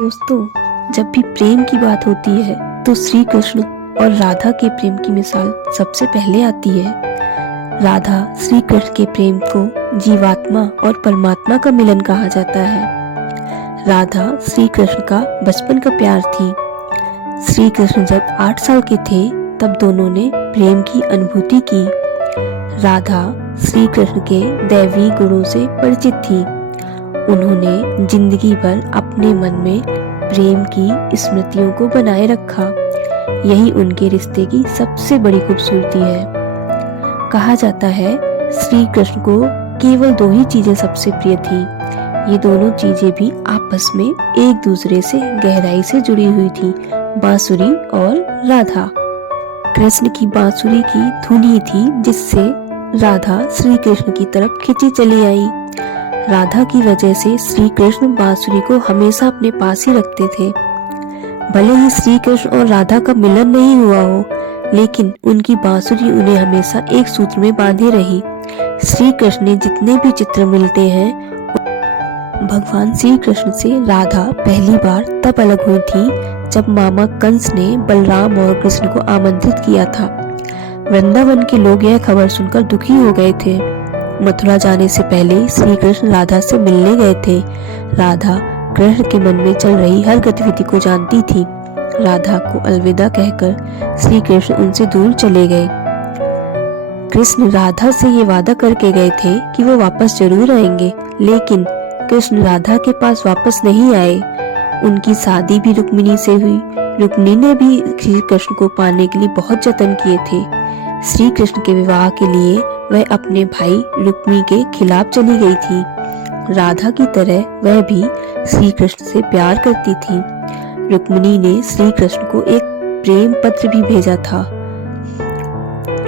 दोस्तों, जब भी प्रेम की बात होती है तो श्री कृष्ण और राधा के प्रेम की मिसाल सबसे पहले आती है। राधा श्री कृष्ण के प्रेम को जीवात्मा और परमात्मा का मिलन कहा जाता है। राधा श्री कृष्ण का बचपन का प्यार थी। श्री कृष्ण जब 8 साल के थे तब दोनों ने प्रेम की अनुभूति की। राधा श्री कृष्ण के दैवी गुणों से परिचित थी। उन्होंने जिंदगी भर अपने मन में प्रेम की स्मृतियों को बनाए रखा। यही उनके रिश्ते की सबसे बड़ी खूबसूरती है। कहा जाता है श्री कृष्ण को केवल 2 ही चीजें सबसे प्रिय थी। ये दोनों चीजें भी आपस में एक दूसरे से गहराई से जुड़ी हुई थी, बांसुरी और राधा। कृष्ण की बांसुरी की धुन ही थी जिससे राधा श्री कृष्ण की तरफ खिंची चली आई। राधा की वजह से श्री कृष्ण बांसुरी को हमेशा अपने पास ही रखते थे। भले ही श्री कृष्ण और राधा का मिलन नहीं हुआ हो, लेकिन उनकी बांसुरी उन्हें हमेशा एक सूत्र में बांधे रही। श्री कृष्ण ने जितने भी चित्र मिलते हैं, भगवान श्री कृष्ण से राधा पहली बार तब अलग हुई थी जब मामा कंस ने बलराम और कृष्ण को आमंत्रित किया था। वृंदावन के लोग यह खबर सुनकर दुखी हो गए थे। मथुरा जाने से पहले श्री कृष्ण राधा से मिलने गए थे। राधा कृष्ण के मन में चल रही हर गतिविधि को जानती थी। राधा को अलविदा कहकर श्री कृष्ण उनसे दूर चले गए। कृष्ण राधा से ये वादा करके गए थे कि वो वापस जरूर आएंगे, लेकिन कृष्ण राधा के पास वापस नहीं आए। उनकी शादी भी रुक्मिणी से हुई। रुक्मिणी ने भी श्री कृष्ण को पाने के लिए बहुत जतन किए थे। श्री कृष्ण के विवाह के लिए वह अपने भाई रुक्मिणी के खिलाफ चली गई थी। राधा की तरह वह भी श्री कृष्ण से प्यार करती थी। रुक्मिणी ने श्री कृष्ण को एक प्रेम पत्र भी भेजा था,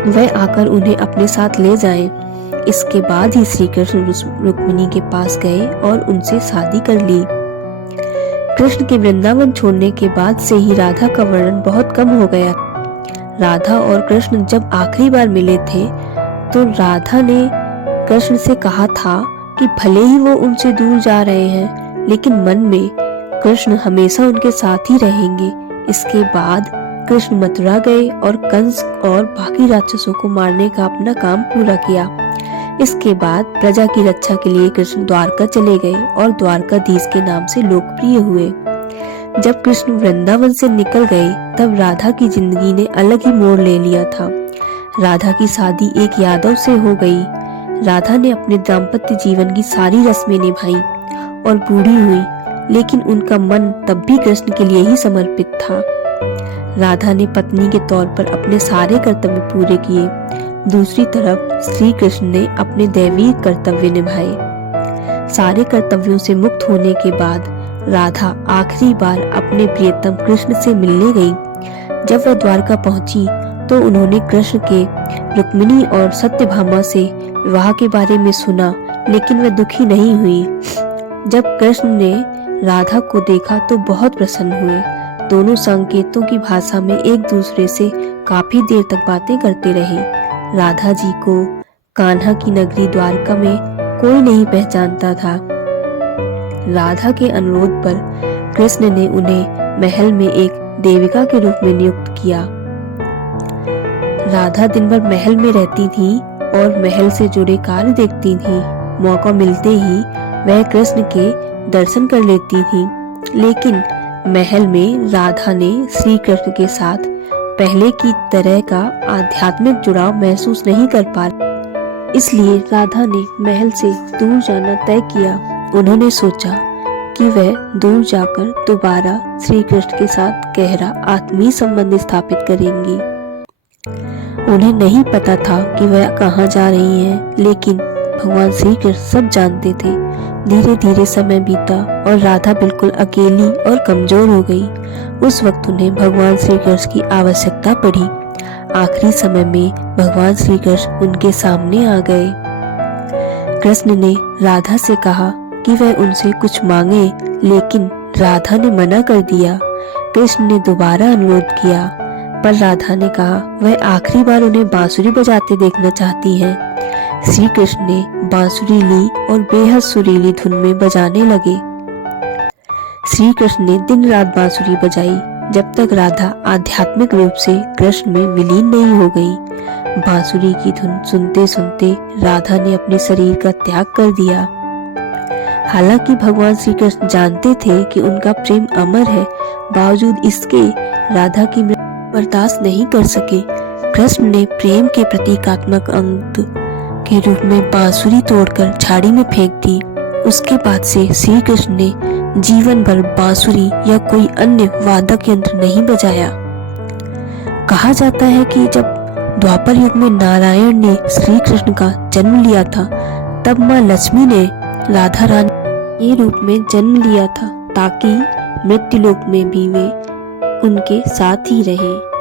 वह आकर उन्हें अपने साथ ले जाएं। इसके बाद ही श्री कृष्ण रुक्मिणी के पास गए और उनसे शादी कर ली। कृष्ण के वृंदावन छोड़ने के बाद से ही राधा का वर्णन बहुत कम हो गया। राधा और कृष्ण जब आखिरी बार मिले थे तो राधा ने कृष्ण से कहा था कि भले ही वो उनसे दूर जा रहे हैं, लेकिन मन में कृष्ण हमेशा उनके साथ ही रहेंगे। इसके बाद कृष्ण मथुरा गए और कंस और बाकी राक्षसों को मारने का अपना काम पूरा किया। इसके बाद प्रजा की रक्षा के लिए कृष्ण द्वारका चले गए और द्वारकाधीश के नाम से लोकप्रिय हुए। जब कृष्ण वृंदावन से निकल गए तब राधा की जिंदगी ने अलग ही मोड़ ले लिया था। राधा की शादी एक यादव से हो गई। राधा ने अपने दाम्पत्य जीवन की सारी रस्में निभाई और बूढ़ी हुई, लेकिन उनका मन तब भी कृष्ण के लिए ही समर्पित था। राधा ने पत्नी के तौर पर अपने सारे कर्तव्य पूरे किए। दूसरी तरफ श्री कृष्ण ने अपने दैवीय कर्तव्य निभाए। सारे कर्तव्यों से मुक्त होने के बाद राधा आखिरी बार अपने प्रियतम कृष्ण से मिलने गई। जब वह द्वारका पहुंची तो उन्होंने कृष्ण के रुक्मिणी और सत्यभामा से विवाह के बारे में सुना, लेकिन वह दुखी नहीं हुई। जब कृष्ण ने राधा को देखा तो बहुत प्रसन्न हुए। दोनों संकेतों की भाषा में एक दूसरे से काफी देर तक बातें करते रहे। राधा जी को कान्हा की नगरी द्वारका में कोई नहीं पहचानता था। राधा के अनुरोध पर कृष्ण ने उन्हें महल में एक देविका के रूप में नियुक्त किया। राधा दिन भर महल में रहती थी और महल से जुड़े कार्य देखती थी। मौका मिलते ही वह कृष्ण के दर्शन कर लेती थी, लेकिन महल में राधा ने श्री कृष्ण के साथ पहले की तरह का आध्यात्मिक जुड़ाव महसूस नहीं कर पा रही। इसलिए राधा ने महल से दूर जाना तय किया। उन्होंने सोचा कि वह दूर जाकर दोबारा श्री कृष्ण के साथ गहरा आत्मीय संबंध स्थापित करेंगी। उन्हें नहीं पता था कि वह कहाँ जा रही हैं, लेकिन भगवान श्री कृष्ण सब जानते थे। धीरे धीरे समय बीता और राधा बिल्कुल अकेली और कमजोर हो गई। उस वक्त उन्हें भगवान श्री कृष्ण की आवश्यकता पड़ी। आखिरी समय में भगवान श्री कृष्ण उनके सामने आ गए। कृष्ण ने राधा से कहा कि वह उनसे कुछ मांगे, लेकिन राधा ने मना कर दिया। कृष्ण ने दोबारा अनुरोध किया, पर राधा ने कहा वह आखिरी बार उन्हें बांसुरी बजाते देखना चाहती हैं। श्री कृष्ण ने बांसुरी ली और बेहद सुरीली धुन में बजाने लगे। श्री कृष्ण ने दिन रात बांसुरी बजाई जब तक राधा आध्यात्मिक रूप से कृष्ण में विलीन नहीं हो गई। बांसुरी की धुन सुनते सुनते राधा ने अपने शरीर का त्याग कर दिया। हालांकि भगवान श्री कृष्ण जानते थे कि उनका प्रेम अमर है, बावजूद इसके राधा की मृत्यु बर्दाश्त नहीं कर सके। कृष्ण ने प्रेम के प्रतीकात्मक अंग के रूप में बांसुरी तोड़कर झाड़ी में फेंक दी। उसके बाद से श्री कृष्ण ने जीवन भर बांसुरी या कोई अन्य वादक यंत्र नहीं बजाया। कहा जाता है कि जब द्वापर युग में नारायण ने श्री कृष्ण का जन्म लिया था, तब माँ लक्ष्मी ने राधा रानी के रूप में जन्म लिया था ताकि मृत्युलोक में भी वे उनके साथ ही रहे।